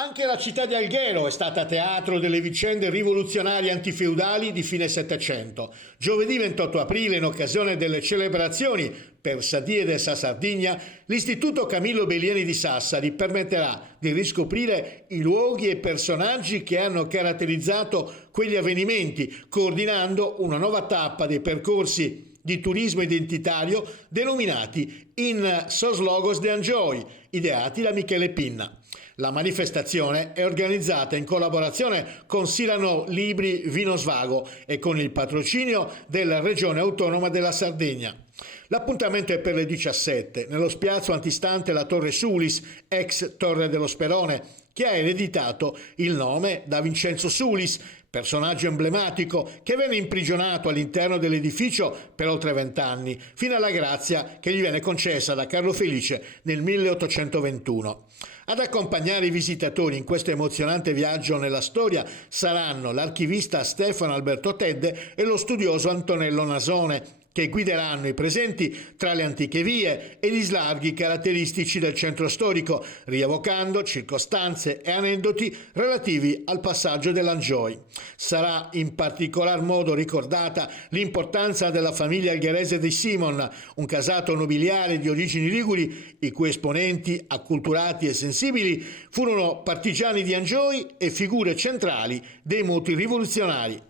Anche la città di Alghero è stata teatro delle vicende rivoluzionarie antifeudali di fine Settecento. Giovedì 28 aprile, in occasione delle celebrazioni per Sadie de sa Sardegna, l'Istituto Camillo Bellieni di Sassari permetterà di riscoprire i luoghi e i personaggi che hanno caratterizzato quegli avvenimenti, coordinando una nuova tappa dei percorsi di turismo identitario denominati in Soslogos de Enjoy, ideati da Michele Pinna. La manifestazione è organizzata in collaborazione con Cyrano Libri Vino Svago e con il patrocinio della Regione Autonoma della Sardegna. L'appuntamento è per le 17 nello spiazzo antistante la Torre Sulis, ex Torre dello Sperone, che ha ereditato il nome da Vincenzo Sulis, personaggio emblematico che venne imprigionato all'interno dell'edificio per oltre 20 anni, fino alla grazia che gli venne concessa da Carlo Felice nel 1821. Ad accompagnare i visitatori in questo emozionante viaggio nella storia saranno l'archivista Stefano Alberto Tedde e lo studioso Antonello Nasone, che guideranno i presenti tra le antiche vie e gli slarghi caratteristici del centro storico, rievocando circostanze e aneddoti relativi al passaggio dell'Enjoy. Sarà in particolar modo ricordata l'importanza della famiglia algherese di Simon, un casato nobiliare di origini liguri, i cui esponenti, acculturati e sensibili, furono partigiani di Enjoy e figure centrali dei moti rivoluzionari.